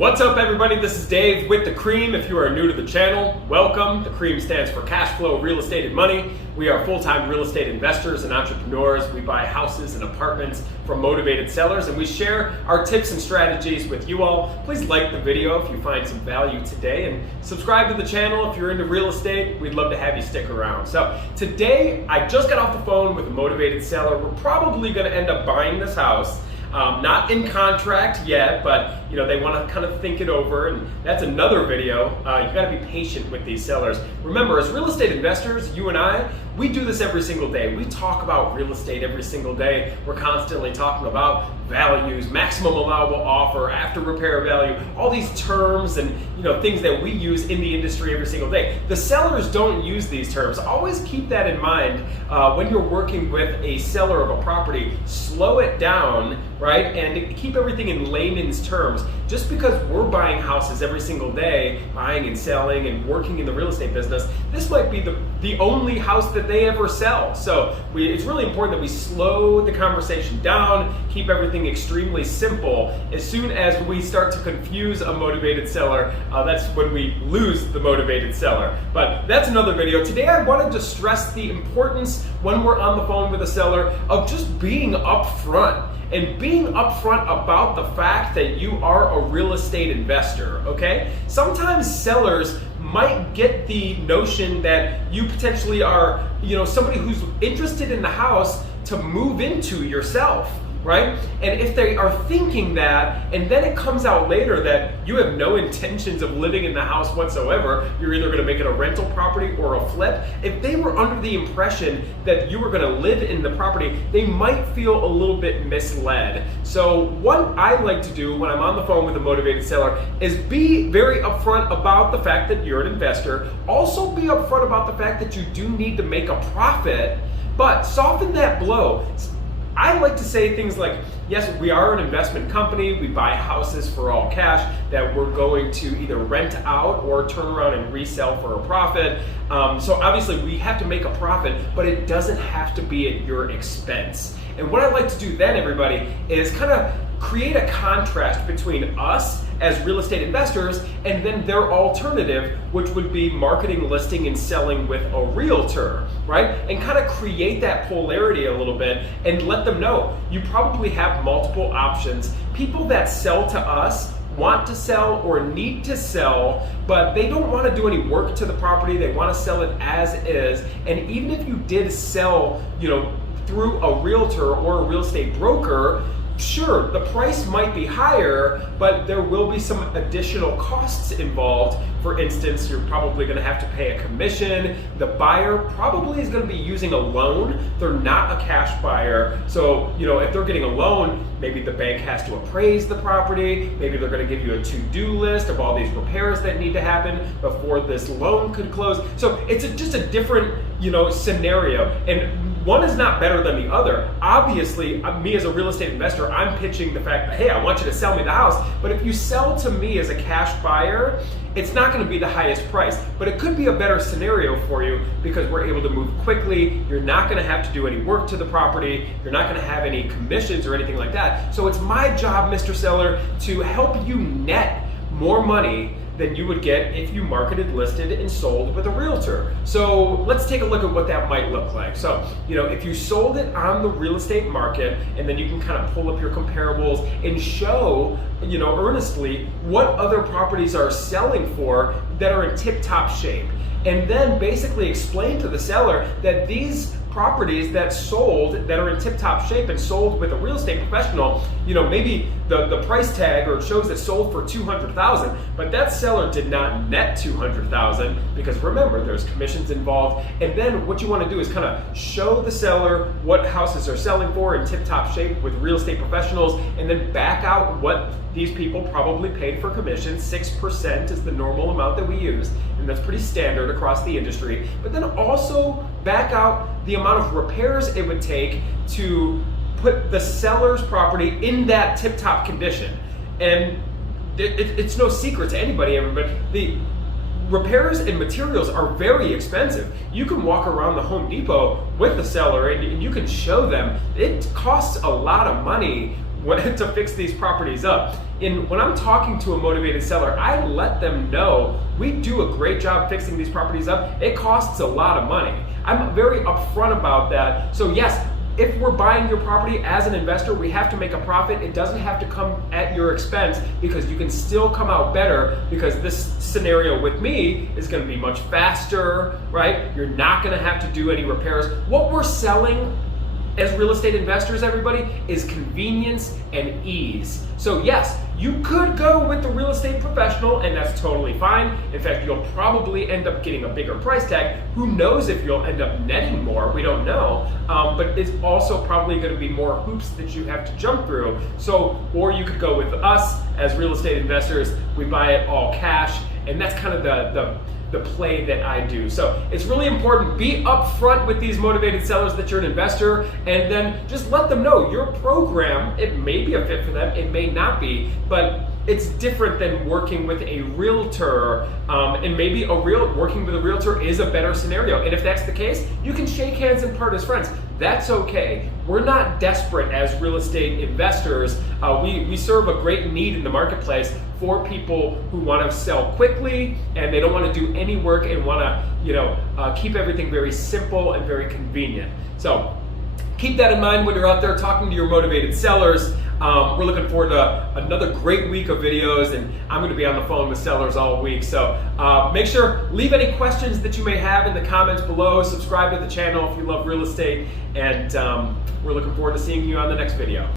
What's up everybody, this is Dave with The Cream. If you are new to the channel, welcome. The Cream stands for Cash Flow, Real Estate, and Money. We are full-time real estate investors and entrepreneurs. We buy houses and apartments from motivated sellers, and we share our tips and strategies with you all. Please like the video if you find some value today, and subscribe to the channel if you're into real estate. We'd love to have you stick around. So today, I just got off the phone with a motivated seller. We're probably gonna end up buying this house. Not in contract yet, but they want to kind of think it over, and that's another video. You got to be patient with these sellers. Remember, as real estate investors, you and I, we do this every single day. We talk about real estate every single day. We're constantly talking about values, maximum allowable offer, after repair value, all these terms and things that we use in the industry every single day. The sellers don't use these terms. Always keep that in mind when you're working with a seller of a property. Slow it down, right? And keep everything in layman's terms. Just because we're buying houses every single day, buying and selling and working in the real estate business, this might be the only house that they ever sell. So it's really important that we slow the conversation down, keep everything extremely simple. As soon as we start to confuse a motivated seller, that's when we lose the motivated seller. But that's another video. Today I wanted to stress the importance when we're on the phone with a seller of just being upfront. And being upfront about the fact that you are a real estate investor, okay? Sometimes sellers might get the notion that you potentially are, somebody who's interested in the house to move into yourself, right? And if they are thinking that, and then it comes out later that you have no intentions of living in the house whatsoever, you're either gonna make it a rental property or a flip. If they were under the impression that you were gonna live in the property, they might feel a little bit misled. So what I like to do when I'm on the phone with a motivated seller is be very upfront about the fact that you're an investor. Also be upfront about the fact that you do need to make a profit, but soften that blow. I like to say things like, yes, we are an investment company. We buy houses for all cash that we're going to either rent out or turn around and resell for a profit. So obviously we have to make a profit, but it doesn't have to be at your expense. And what I like to do then, everybody, is kind of create a contrast between us as real estate investors and then their alternative, which would be marketing, listing, and selling with a realtor, right? And kind of create that polarity a little bit and let them know you probably have multiple options. People that sell to us want to sell or need to sell, but they don't want to do any work to the property. They want to sell it as is. And even if you did sell, through a realtor or a real estate broker, sure, the price might be higher, but there will be some additional costs involved. For instance, you're probably going to have to pay a commission. The buyer probably is going to be using a loan. They're not a cash buyer. So, if they're getting a loan, maybe the bank has to appraise the property. Maybe they're going to give you a to-do list of all these repairs that need to happen before this loan could close. So it's just a different, scenario. And one is not better than the other. Obviously, me as a real estate investor, I'm pitching the fact that, hey, I want you to sell me the house. But if you sell to me as a cash buyer, it's not going to be the highest price, but it could be a better scenario for you because we're able to move quickly. You're not going to have to do any work to the property. You're not going to have any commissions or anything like that. So it's my job, Mr. Seller, to help you net more money than you would get if you marketed, listed, and sold with a realtor. So let's take a look at what that might look like. So, if you sold it on the real estate market, and then you can kind of pull up your comparables and show, earnestly what other properties are selling for that are in tip-top shape. And then basically explain to the seller that these properties that sold that are in tip-top shape and sold with a real estate professional, maybe the price tag or it shows that sold for $200,000, but that seller did not net $200,000 because remember, there's commissions involved. And then what you want to do is kind of show the seller what houses are selling for in tip-top shape with real estate professionals, and then back out what these people probably paid for commission. 6% is the normal amount that we use, and that's pretty standard across the industry. But then also back out the amount of repairs it would take to put the seller's property in that tip-top condition. And it's no secret to anybody, but the repairs and materials are very expensive. You can walk around the Home Depot with the seller and you can show them it costs a lot of money to fix these properties up. When I'm talking to a motivated seller, I let them know we do a great job fixing these properties up. It costs a lot of money. I'm very upfront about that. So yes, if we're buying your property as an investor, we have to make a profit. It doesn't have to come at your expense, because you can still come out better, because this scenario with me is going to be much faster, right? You're not going to have to do any repairs. What we're selling as real estate investors, everybody, is convenience and ease. So yes, you could go with the real estate professional, and that's totally fine. In fact, you'll probably end up getting a bigger price tag. Who knows if you'll end up netting more? We don't know. But it's also probably going to be more hoops that you have to jump through. So, or you could go with us as real estate investors. We buy it all cash, and that's kind of the play that I do. So it's really important, be upfront with these motivated sellers that you're an investor, and then just let them know your program, it may be a fit for them, it may not be, but it's different than working with a realtor, and maybe working with a realtor is a better scenario. And if that's the case, you can shake hands and part as friends. That's okay. We're not desperate as real estate investors. We serve a great need in the marketplace for people who want to sell quickly and they don't want to do any work and want to, keep everything very simple and very convenient. So keep that in mind when you're out there talking to your motivated sellers. We're looking forward to another great week of videos, and I'm going to be on the phone with sellers all week. So make sure, leave any questions that you may have in the comments below. Subscribe to the channel if you love real estate, and we're looking forward to seeing you on the next video.